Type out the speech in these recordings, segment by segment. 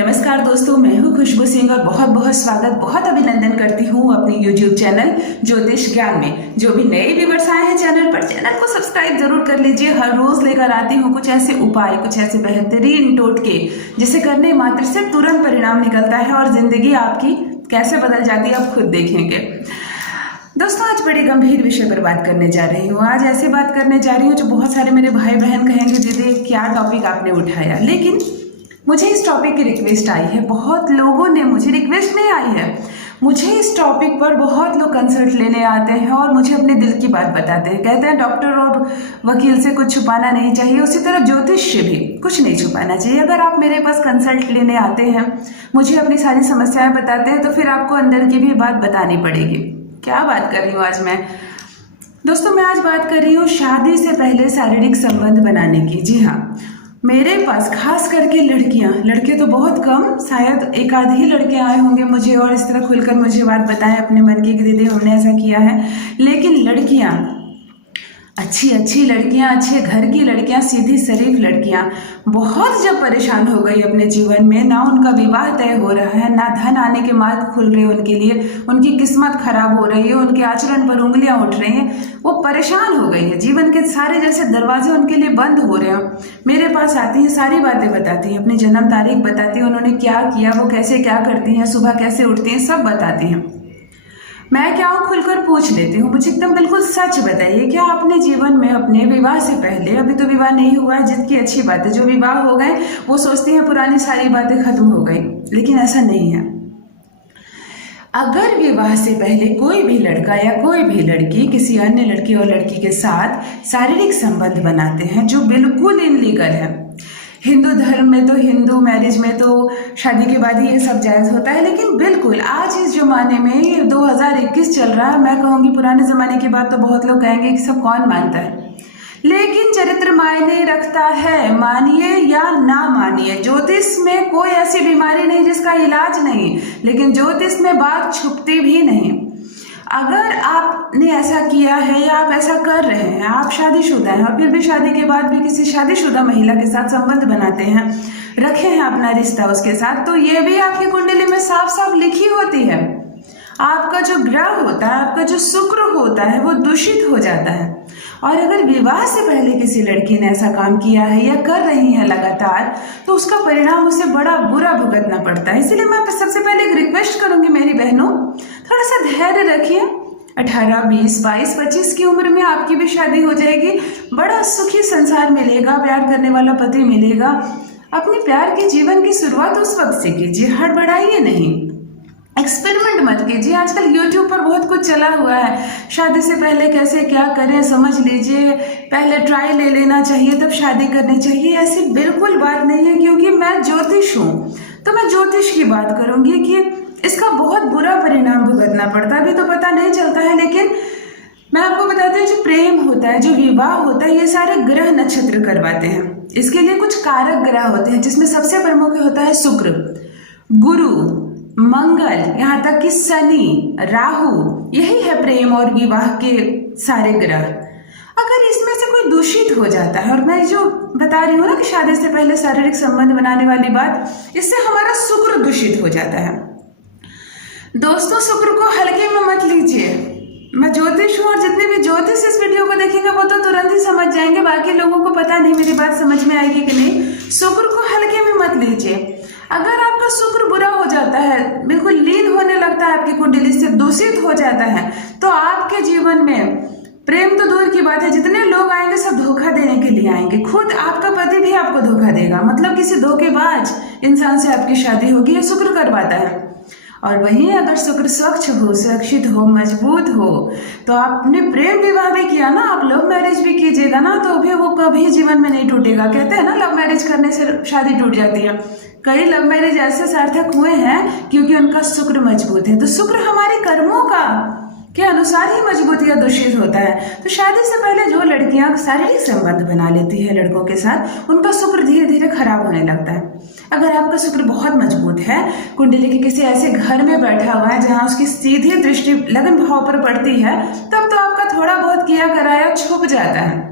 नमस्कार दोस्तों, मैं हूं खुशबू सिंह और बहुत बहुत स्वागत, बहुत अभिनंदन करती हूं अपने YouTube चैनल ज्योतिष ज्ञान में। जो भी नए व्यूअर्स आए हैं चैनल पर, चैनल को सब्सक्राइब जरूर कर लीजिए। हर रोज लेकर आती हूं कुछ ऐसे उपाय, कुछ ऐसे बेहतरीन टोटके जिसे करने मात्र से तुरंत परिणाम निकलता है और जिंदगी आपकी कैसे बदल जाती है आप खुद देखेंगे। दोस्तों, आज बड़े गंभीर विषय पर बात करने जा रही हूँ। आज ऐसी बात करने जा रही हूँ जो बहुत सारे मेरे भाई बहन कहेंगे दीदी क्या टॉपिक आपने उठाया, लेकिन मुझे इस टॉपिक की रिक्वेस्ट आई है। बहुत लोगों ने, मुझे रिक्वेस्ट नहीं आई है, मुझे इस टॉपिक पर बहुत लोग कंसल्ट लेने आते हैं और मुझे अपने दिल की बात बताते हैं। कहते हैं डॉक्टर और वकील से कुछ छुपाना नहीं चाहिए, उसी तरह ज्योतिष से भी कुछ नहीं छुपाना चाहिए। अगर आप मेरे पास कंसल्ट लेने आते हैं, मुझे अपनी सारी समस्याएं बताते हैं, तो फिर आपको अंदर की भी बात बतानी पड़ेगी। क्या बात कर रही हूँ आज मैं? दोस्तों, मैं आज बात कर रही हूँ शादी से पहले शारीरिक संबंध बनाने की। जी हाँ, मेरे पास खास करके लड़कियां, लड़के तो बहुत कम, शायद एक आध ही लड़के आए होंगे मुझे और इस तरह खुलकर मुझे बात बताएं अपने मन की कि दीदी हमने ऐसा किया है। लेकिन लड़कियां, अच्छी लड़कियां, अच्छे घर की लड़कियां, सीधी शरीफ लड़कियां बहुत जब परेशान हो गई अपने जीवन में, ना उनका विवाह तय हो रहा है, ना धन आने के मार्ग खुल रहे उनके लिए, उनकी किस्मत खराब हो रही है, उनके आचरण पर उंगलियां उठ रही हैं, वो परेशान हो गई है, जीवन के सारे जैसे दरवाजे उनके लिए बंद हो रहे हैं। मेरे पास आती हैं, सारी बातें बताती हैं, अपनी जन्म तारीख बताती हैं, उन्होंने क्या किया, वो कैसे क्या करती हैं, सुबह कैसे उठती हैं, सब बताती हैं। मैं क्या हूँ खुलकर पूछ लेती हूँ, मुझे एकदम बिल्कुल सच बताइए, क्या आपने जीवन में अपने विवाह से पहले, अभी तो विवाह नहीं हुआ है जिसकी अच्छी बात है, जो विवाह हो गए वो सोचती हैं पुरानी सारी बातें खत्म हो गई, लेकिन ऐसा नहीं है। अगर विवाह से पहले कोई भी लड़का या कोई भी लड़की किसी अन्य लड़की और लड़की के साथ शारीरिक संबंध बनाते हैं जो बिल्कुल इनलीगल है, हिंदू धर्म में तो, हिंदू मैरिज में तो शादी के बाद ही ये सब जायज होता है, लेकिन बिल्कुल आज इस जमाने में 2021 चल रहा है, मैं कहूँगी पुराने जमाने की बात तो बहुत लोग कहेंगे कि सब कौन मानता है, लेकिन चरित्र मायने रखता है। मानिए या ना मानिए, ज्योतिष में कोई ऐसी बीमारी नहीं जिसका इलाज नहीं, लेकिन ज्योतिष में बात छुपती भी नहीं। अगर आपने ऐसा किया है या आप ऐसा कर रहे हैं, आप शादीशुदा हैं और फिर भी शादी के बाद भी किसी शादीशुदा महिला के साथ संबंध बनाते हैं, रखे हैं अपना रिश्ता उसके साथ, तो ये भी आपकी कुंडली में साफ साफ लिखी होती है। आपका जो ग्रह होता है, आपका जो शुक्र होता है, वो दूषित हो जाता है। और अगर विवाह से पहले किसी लड़की ने ऐसा काम किया है या कर रही है लगातार, तो उसका परिणाम उसे बड़ा बुरा भुगतना पड़ता है। इसीलिए मैं सबसे पहले एक रिक्वेस्ट करूंगी मेरी बहनों, थोड़ा सा धैर्य रखिए। 18, 20, 22, 25 की उम्र में आपकी भी शादी हो जाएगी, बड़ा सुखी संसार मिलेगा, प्यार करने वाला पति मिलेगा। अपने प्यार के जीवन की शुरुआत उस वक्त से कीजिए, हड़बड़ाइए नहीं, एक्सपेरिमेंट मत कीजिए। आजकल YouTube पर बहुत कुछ चला हुआ है, शादी से पहले कैसे क्या करें समझ लीजिए, पहले ट्राई ले लेना चाहिए तब शादी करनी चाहिए। ऐसी बिल्कुल बात नहीं है, क्योंकि मैं ज्योतिष हूँ तो मैं ज्योतिष की बात करूंगी कि इसका बहुत बुरा परिणाम भुगतना पड़ता है। अभी तो पता नहीं चलता है, लेकिन मैं आपको बताती हूँ, जो प्रेम होता है, जो विवाह होता है, ये सारे ग्रह नक्षत्र करवाते हैं। इसके लिए कुछ कारक ग्रह होते हैं, जिसमें सबसे प्रमुख होता है शुक्र, गुरु, मंगल, यहाँ तक कि शनि, राहु, यही है प्रेम और विवाह के सारे ग्रह। अगर इसमें से कोई दूषित हो जाता है, और मैं जो बता रही हूँ ना कि शादी से पहले शारीरिक संबंध बनाने वाली बात, इससे हमारा शुक्र दूषित हो जाता है। दोस्तों, शुक्र को हल्के में मत लीजिए। मैं ज्योतिष हूँ और जितने भी ज्योतिष इस वीडियो को देखेंगे वो तो तुरंत ही समझ जाएंगे, बाकी लोगों को पता नहीं मेरी बात समझ में आएगी कि नहीं। शुक्र को हल्के में मत लीजिए। अगर आपका शुक्र बुरा हो जाता है, बिल्कुल लीन होने लगता है, आपकी कुंडली से दूषित हो जाता है, तो आपके जीवन में प्रेम तो दूर की बात है, जितने लोग आएंगे सब धोखा देने के लिए आएंगे। खुद आपका पति भी आपको धोखा देगा, मतलब किसी धोखेबाज इंसान से आपकी शादी होगी, ये शुक्र करवाता है। और वहीं अगर शुक्र स्वच्छ हो, सुरक्षित हो, मजबूत हो, तो आपने प्रेम विवाह भी किया ना, आप लव मैरिज भी कीजिएगा ना, तो भी वो कभी जीवन में नहीं टूटेगा। कहते हैं ना, लव मैरिज करने से शादी टूट जाती है। कई लव मैरिज ऐसे सार्थक हुए हैं क्योंकि उनका शुक्र मजबूत है। तो शुक्र हमारे कर्मों का के अनुसार ही मजबूत या दूषित होता है। तो शादी से पहले जो लड़कियां शारीरिक संबंध बना लेती है लड़कों के साथ, उनका शुक्र धीरे धीरे खराब होने लगता है। अगर आपका शुक्र बहुत मजबूत है, कुंडली के किसी ऐसे घर में बैठा हुआ है जहां उसकी सीधी दृष्टि लगन भाव पर पड़ती है, तब तो आपका थोड़ा बहुत किया कराया छुप जाता है।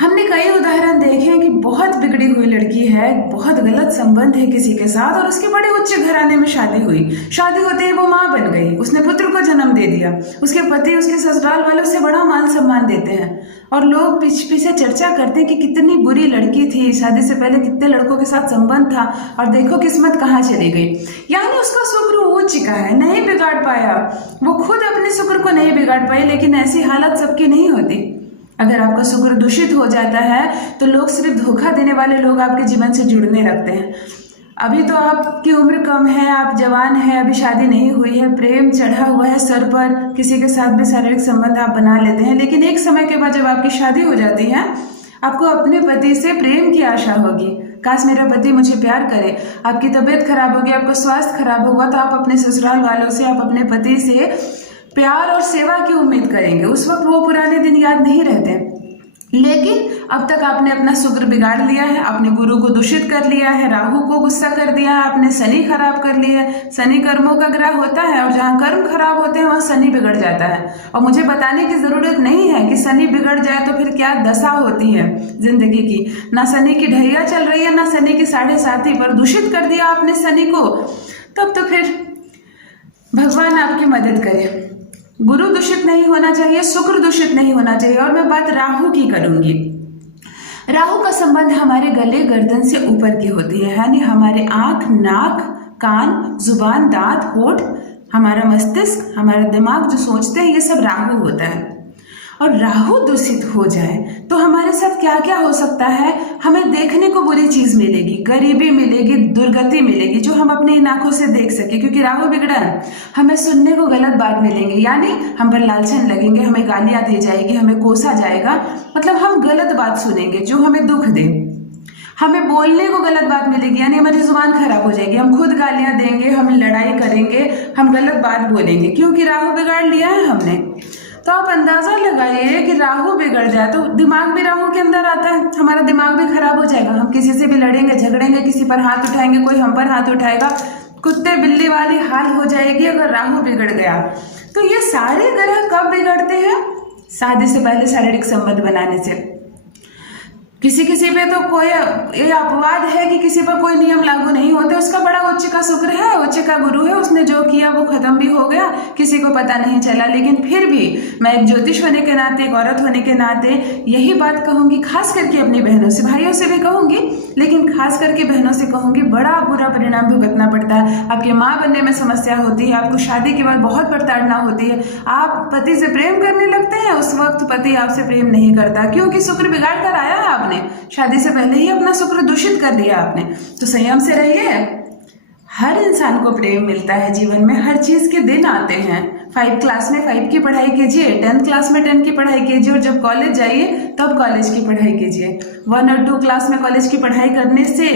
हमने कई उदाहरण देखे हैं कि बहुत बिगड़ी हुई लड़की है, बहुत गलत संबंध है किसी के साथ और उसके बड़े उच्च घराने में शादी हुई। शादी होते ही वो माँ बन गई, उसने पुत्र को जन्म दे दिया। उसके पति उसके ससुराल वालों से बड़ा मान सम्मान देते हैं और लोग पीछे चर्चा करते हैं कि कितनी बुरी लड़की थी, शादी से पहले कितने लड़कों के साथ संबंध था और देखो किस्मत कहाँ चली गई। यानी उसका शुक्र हो चुका है, नहीं बिगाड़ पाया, वो खुद अपने शुक्र को नहीं बिगाड़ पाई। लेकिन ऐसी हालत सबकी नहीं होती। अगर आपका शुक्र दूषित हो जाता है तो लोग सिर्फ धोखा देने वाले लोग आपके जीवन से जुड़ने लगते हैं। अभी तो आपकी उम्र कम है, आप जवान हैं, अभी शादी नहीं हुई है, प्रेम चढ़ा हुआ है सर पर, किसी के साथ भी शारीरिक संबंध आप बना लेते हैं। लेकिन एक समय के बाद जब आपकी शादी हो जाती है, आपको अपने पति से प्रेम की आशा होगी, काश मेरा पति मुझे प्यार करे। आपकी तबीयत खराब होगी, आपका स्वास्थ्य खराब होगा तो आप अपने ससुराल वालों से, आप अपने पति से प्यार और सेवा की उम्मीद करेंगे। उस वक्त वो पुराने दिन याद नहीं रहते, लेकिन अब तक आपने अपना शुक्र बिगाड़ लिया है, आपने गुरु को दूषित कर लिया है, राहु को गुस्सा कर दिया है, आपने शनि खराब कर लिया है। शनि कर्मों का ग्रह होता है और जहाँ कर्म खराब होते हैं वहाँ शनि बिगड़ जाता है। और मुझे बताने की जरूरत नहीं है कि शनि बिगड़ जाए तो फिर क्या दशा होती है जिंदगी की। ना शनि की ढैया चल रही है, ना शनि की 7.5 पर दूषित कर दिया आपने शनि को, तब तो फिर भगवान आपकी मदद करे। गुरु दूषित नहीं होना चाहिए, शुक्र दूषित नहीं होना चाहिए। और मैं बात राहु की करूंगी। राहु का संबंध हमारे गले गर्दन से ऊपर की होती है, यानी हमारे आंख, नाक, कान, जुबान, दांत, होठ, हमारा मस्तिष्क, हमारा दिमाग जो सोचते हैं, ये सब राहु होता है। और राहु दूषित हो जाए तो हमारे साथ क्या क्या हो सकता है। हमें देखने को बुरी चीज मिलेगी, गरीबी मिलेगी, दुर्गति मिलेगी जो हम अपनी इन आंखों से देख सके, क्योंकि राहु बिगड़ा है। हमें सुनने को गलत बात मिलेंगी, यानी हम पर लालचन लगेंगे, हमें गालियां दी जाएगी, हमें कोसा जाएगा, मतलब हम गलत बात सुनेंगे जो हमें दुख दे। हमें बोलने को गलत बात मिलेगी, यानी हमारी जुबान खराब हो जाएगी, हम खुद गालियां देंगे, हम लड़ाई करेंगे, हम गलत बात बोलेंगे, क्योंकि राहु बिगाड़ लिया है हमने। तो आप अंदाजा लगाइए कि राहु बिगड़ जाए तो दिमाग भी राहु के अंदर आता है, हमारा दिमाग भी खराब हो जाएगा। हम किसी से भी लड़ेंगे, झगड़ेंगे, किसी पर हाथ उठाएंगे, कोई हम पर हाथ उठाएगा, कुत्ते बिल्ली वाली हाल हो जाएगी अगर राहु बिगड़ गया। तो ये सारे ग्रह कब बिगड़ते हैं? शादी से पहले शारीरिक संबंध बनाने से। किसी किसी पे तो कोई ये अपवाद है कि किसी पर कोई नियम लागू नहीं होते, उसका बड़ा उच्च का शुक्र है, उच्च का गुरु है, उसने जो किया वो खत्म भी हो गया, किसी को पता नहीं चला। लेकिन फिर भी मैं एक ज्योतिष होने के नाते, एक औरत होने के नाते यही बात कहूंगी, खास करके अपनी बहनों से, भाइयों से भी कहूंगी, लेकिन खास करके बहनों से कहूंगी, बड़ा बुरा परिणाम भुगतना पड़ता है। आपके माँ बनने में समस्या होती है, आपको शादी के बाद बहुत प्रताड़ना होती है, आप पति से प्रेम करने लगते हैं, उस वक्त पति आपसे प्रेम नहीं करता, क्योंकि शुक्र बिगाड़ कर आया है आपने, शादी से पहले ही अपना शुक्र दूषित कर लिया आपने। तो संयम से रहिए। हर इंसान को प्रेम मिलता है जीवन में, हर चीज के दिन आते हैं। 5 क्लास में 5 की पढ़ाई कीजिए, 10th क्लास में 10 की पढ़ाई कीजिए, और जब कॉलेज जाइए तब कॉलेज की पढ़ाई कीजिए। 1 और 2 क्लास में कॉलेज की पढ़ाई करने से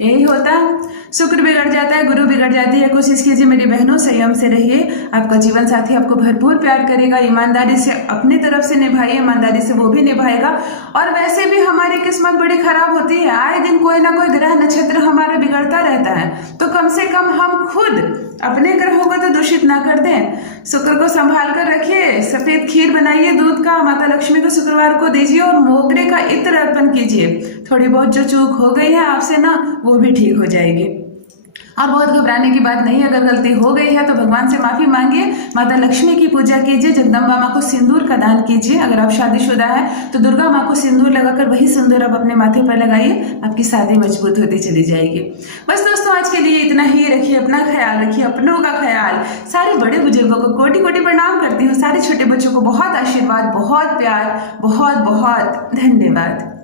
यही होता है, शुक्र बिगड़ जाता है, गुरु बिगड़ जाती है। कोशिश कीजिए मेरी बहनों, संयम से रहिए। आपका जीवन साथी आपको भरपूर प्यार करेगा, ईमानदारी से अपनी तरफ से निभाइए, ईमानदारी से वो भी निभाएगा। और वैसे भी हमारी किस्मत बड़ी खराब होती है, आए दिन कोई ना कोई ग्रह नक्षत्र हमारा बिगड़ता रहता है, तो कम से कम हम खुद अपने ग्रहों को तो दूषित ना कर दें। शुक्र को संभाल कर रखिए, सफेद खीर बनाइए दूध का, माता लक्ष्मी को शुक्रवार को दीजिए और मोगरे का इत्र अर्पण कीजिए। थोड़ी बहुत जो चूक हो गई है आपसे ना, वो भी ठीक हो जाएगी। और बहुत घबराने की बात नहीं, अगर गलती हो गई है तो भगवान से माफी मांगिए, माता लक्ष्मी की पूजा कीजिए, जगदम्बा माँ को सिंदूर का दान कीजिए। अगर आप शादीशुदा है तो दुर्गा माँ को सिंदूर लगाकर वही सिंदूर आप अपने माथे पर लगाइए, आपकी शादी मजबूत होती चली जाएगी। बस दोस्तों, आज के लिए इतना ही। रखिए अपना ख्याल, रखिए अपनों का ख्याल। सारे बड़े बुजुर्गों को कोटि कोटि प्रणाम करती हूँ, सारे छोटे बच्चों को बहुत आशीर्वाद, बहुत प्यार, बहुत बहुत धन्यवाद।